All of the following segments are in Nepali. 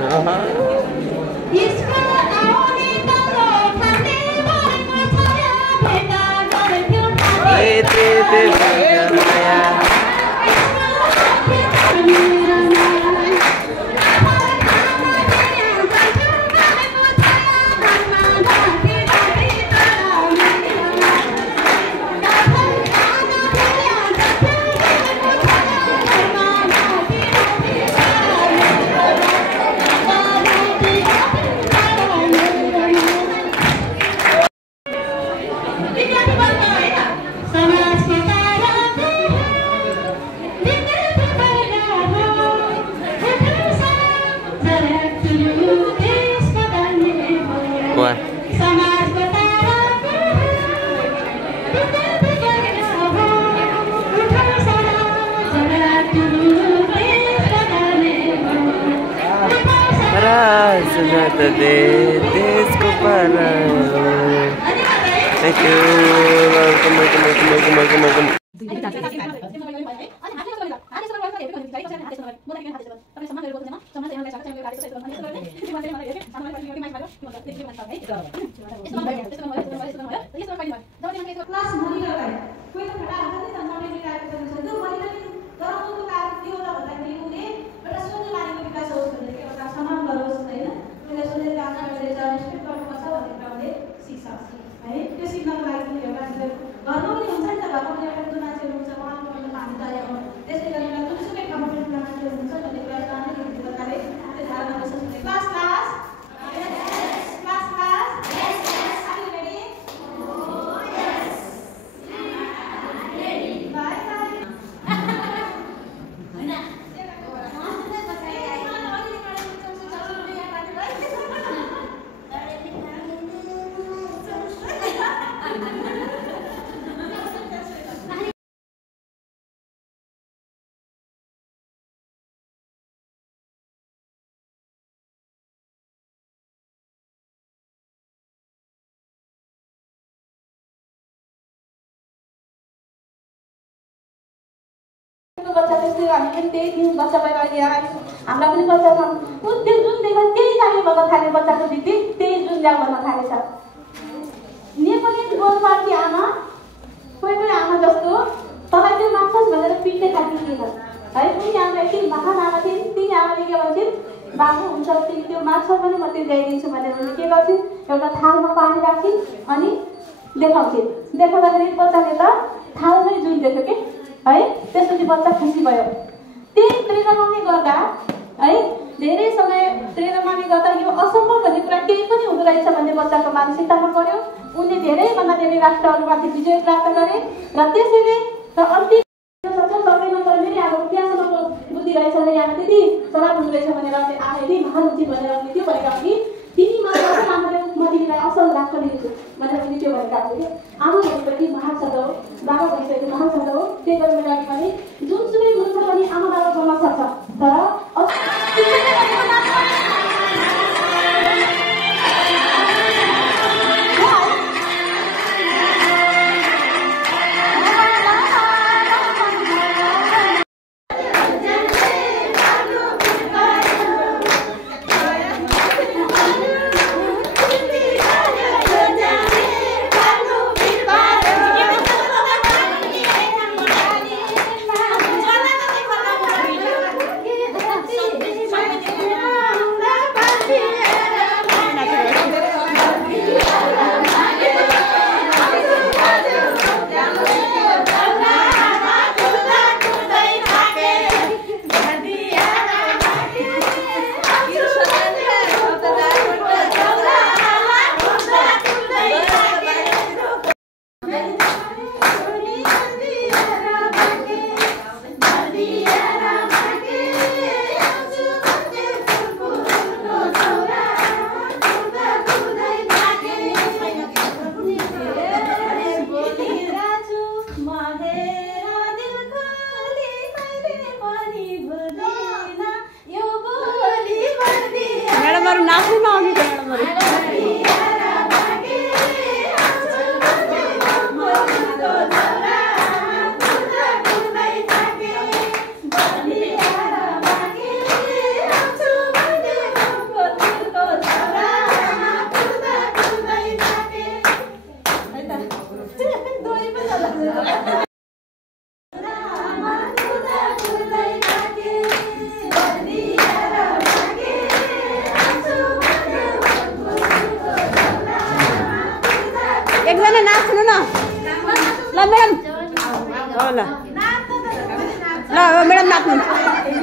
Thank you. Welcome. बच्चा त्यस्तै हामी पनि त्यही दिन बच्चा भएर अहिले आयो हामीलाई पनि बच्चा छ उ त्यो जुन देख्दा त्यही जाने गर्न थाल्यो बच्चाको दिदी त्यही जुन जान गर्न थालेछ नेपाली गोलपाटी आमा कोही कोही आमा जस्तो तँलाई त्यो माग्छस् भनेर पिट्ने खालको थिएन है कुनै आमा यति महान आमा थिइन् ती आमाले के भन्छन् बाबु हुन्छ त्यो माग्छ भने म त्यो ल्याइदिन्छु भनेर उनले के गर्छिन् एउटा थालमा पानी राख्छिन् अनि देखाउँछिन् देखाउँदाखेरि बच्चाले त थालमै जुन देख्यो के है त्यसपछि बच्चा खुसी भयो त्यही प्रेरणाले गर्दा है धेरै समय प्रेरणाले गर्दा यो असम्भव भन्ने कुरा केही पनि हुँदो रहेछ भन्ने बच्चाको मानसिकतामा पर्यो उनले धेरैभन्दा धेरै राष्ट्रहरूमाथि विजय प्राप्त गरे र त्यसैले र अन्तिम सबैमा पनि अब त्यहाँसम्मको बुद्धि रहेछ भने यहाँ त्यति चलाक हुँदो रहेछ भनेर आएँ महान हुन्छ भनेर उनले त्यो भनेका कि तिमी मात्र आमाले म तिमीलाई असल राख्न दिन्छु भनेर उनले त्यो भनेका थियो कि आमा भनेपछि महान शब्द हो बाबा भनेपछि महान शब्द हो त्यही गरेर लागि पनि जुनसुकै हुन्छ पनि आमा बाबा गर्न सक्छ तर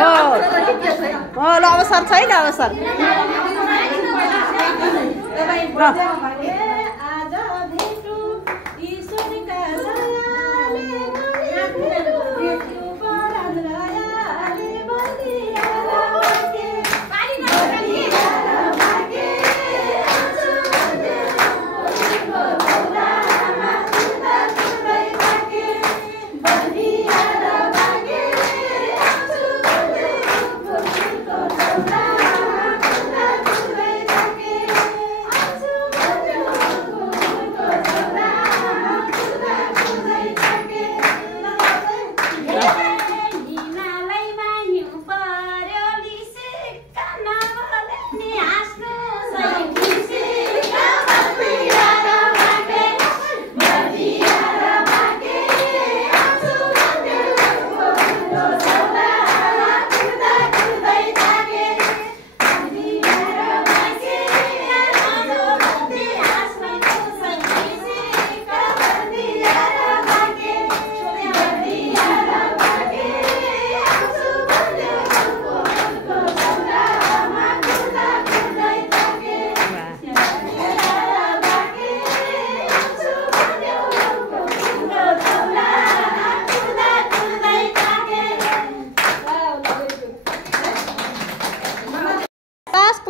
ल अब सर छैन अब sir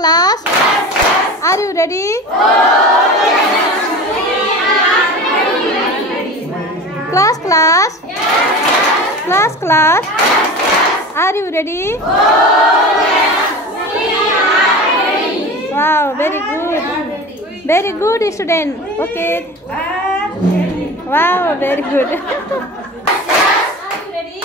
Class? Are you ready? Class? Class? Are you ready? Wow, very good. Very good, student. Okay. Wow, very good. Are you ready?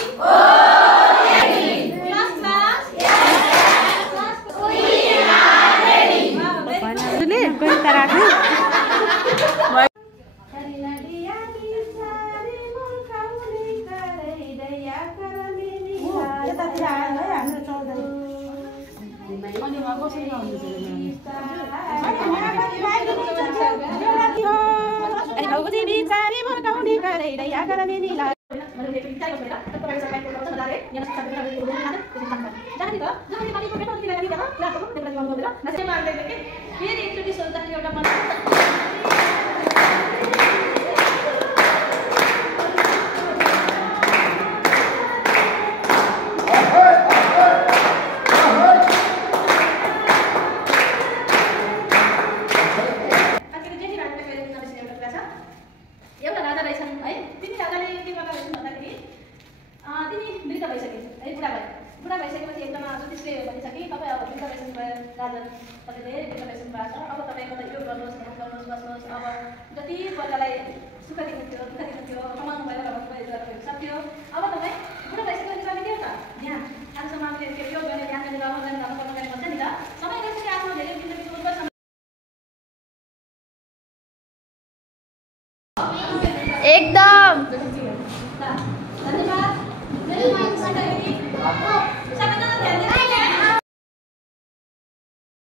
एउटा राजा रहेछन् है तिनी राजाले के गर्दा रहेछन् भन्दाखेरि तिनी मृत भइसके है बुढा भइसकेपछि एकदम ज्योतिषले भनिन्छ कि तपाईँ अब मृत भइसक्नु भयो राजा तपाईँ धेरै मृत भइसक्नु भएको छ अब तपाईँ कता यो गर्नुहोस् बस्नुहोस् अब जति प्रजालाई सुख दिनु थियो दुःख दिनु थियो कमाउनु भएर तपाईँको सक्यो अब तपाईँ बुढा भइसकेपछि तपाईँ के हो त ध्यान आजसम्म हामीले यो गर्ने ध्यान गर्ने गर्नु भन्छ नि त समय गएपछि आफ्नो धेरै जिन्दगीको उज्जवल एकदम धन्यवाद।